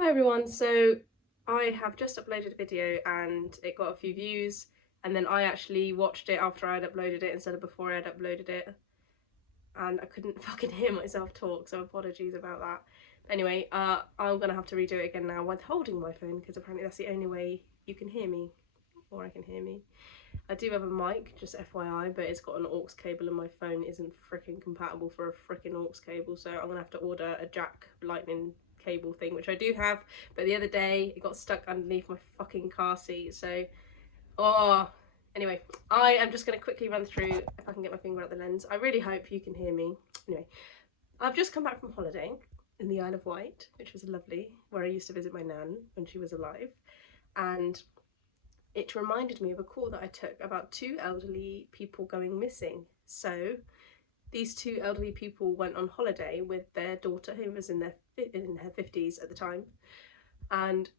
Hi everyone, so I have just uploaded a video and it got a few views, and then I actually watched it after I had uploaded it instead of before I had uploaded it, and I couldn't fucking hear myself talk, so apologies about that. Anyway, I'm gonna have to redo it again now with holding my phone, because apparently that's the only way you can hear me, or I can hear me. I do have a mic, just FYI, but it's got an aux cable and my phone isn't freaking compatible for a freaking aux cable, so I'm gonna have to order a jack lightning cable thing, which I do have, but the other day it got stuck underneath my fucking car seat, so anyway, I am just going to quickly run through, if I can get my finger out the lens. I really hope you can hear me. Anyway, I've just come back from holiday in the Isle of Wight, which was lovely, where I used to visit my nan when she was alive, and it reminded me of a call that I took about two elderly people going missing. So these two elderly people went on holiday with their daughter, who was in her 50s at the time, and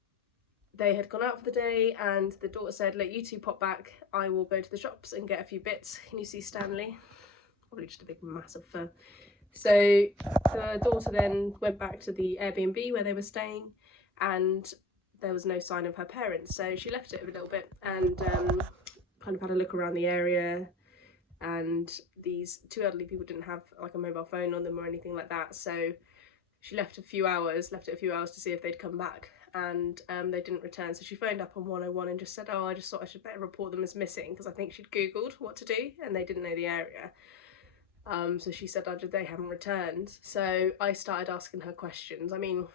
they had gone out for the day, and the daughter said, "Let you two pop back, I will go to the shops and get a few bits. Can you see Stanley?" Probably just a big mass of fur. So the daughter then went back to the Airbnb where they were staying, and there was no sign of her parents, so she left it a little bit and kind of had a look around the area. And these two elderly people didn't have like a mobile phone on them or anything like that, so she left it a few hours to see if they'd come back, and they didn't return. So she phoned up on 101 and just said, "Oh, I just thought I should better report them as missing," because I think she'd googled what to do and they didn't know the area. So she said, "Oh, they haven't returned." So I started asking her questions. I mean,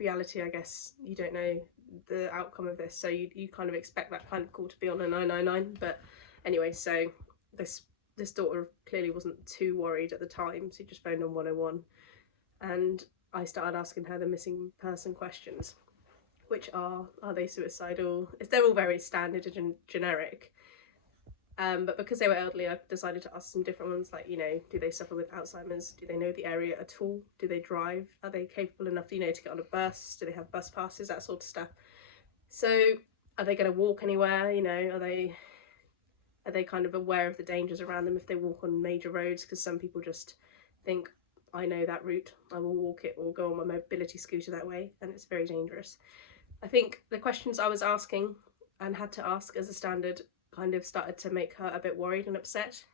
reality, I guess you don't know the outcome of this, so you kind of expect that kind of call to be on a 999. But anyway, so this daughter clearly wasn't too worried at the time, so she just phoned on 101, and I started asking her the missing person questions, which are they suicidal? They're all very standard and generic. But because they were elderly, I decided to ask some different ones, like, do they suffer with Alzheimer's? Do they know the area at all? Do they drive? Are they capable enough, to get on a bus? Do they have bus passes? That sort of stuff. So are they going to walk anywhere? Are they kind of aware of the dangers around them if they walk on major roads? Because some people just think, "I know that route, I will walk it or go on my mobility scooter that way," and it's very dangerous. I think the questions I was asking and had to ask as a standard kind of started to make her a bit worried and upset.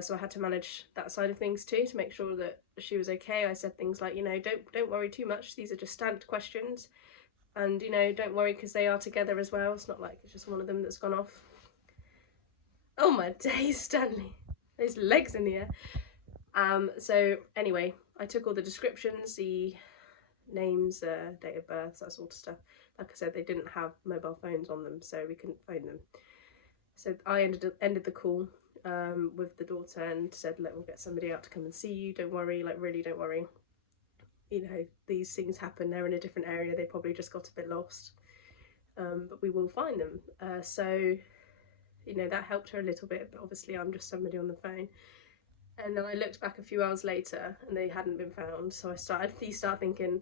So I had to manage that side of things too, to make sure that she was okay. I said things like, don't worry too much. These are just standard questions, and don't worry because they are together as well. It's not like it's just one of them that's gone off. Oh my days, Stanley! Those legs in the air. So anyway, I took all the descriptions, the names, date of birth, that sort of stuff. Like I said, they didn't have mobile phones on them, so we couldn't phone them. So I ended the call with the daughter and said, "Look, we'll get somebody out to come and see you. Don't worry, like really don't worry. These things happen. They're in a different area. They probably just got a bit lost, but we will find them." So that helped her a little bit, but obviously I'm just somebody on the phone. And then I looked back a few hours later and they hadn't been found, so I started thinking,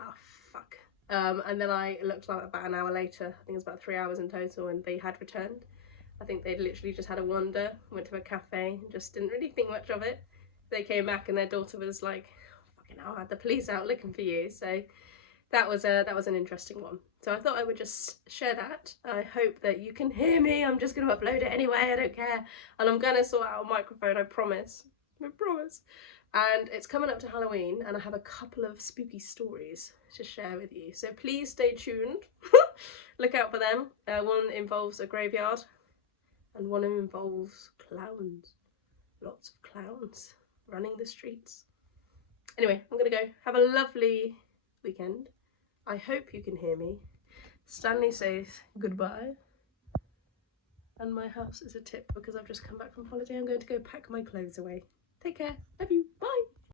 "Oh fuck." And then I looked like about an hour later, I think it was about 3 hours in total, and they had returned. I think they'd literally just had a wander, went to a cafe, and just didn't really think much of it. They came back and their daughter was like, "Oh, fucking hell, I had the police out looking for you." So that was an interesting one. So I thought I would just share that. I hope that you can hear me. I'm just going to upload it anyway, I don't care. And I'm going to sort out a microphone, I promise. I promise. And it's coming up to Halloween, and I have a couple of spooky stories to share with you. So please stay tuned. Look out for them. One involves a graveyard, and one involves clowns. Lots of clowns running the streets. Anyway, I'm going to go. Have a lovely weekend. I hope you can hear me. Stanley says goodbye. And my house is a tip because I've just come back from holiday. I'm going to go pack my clothes away. Take care. Love you. Bye.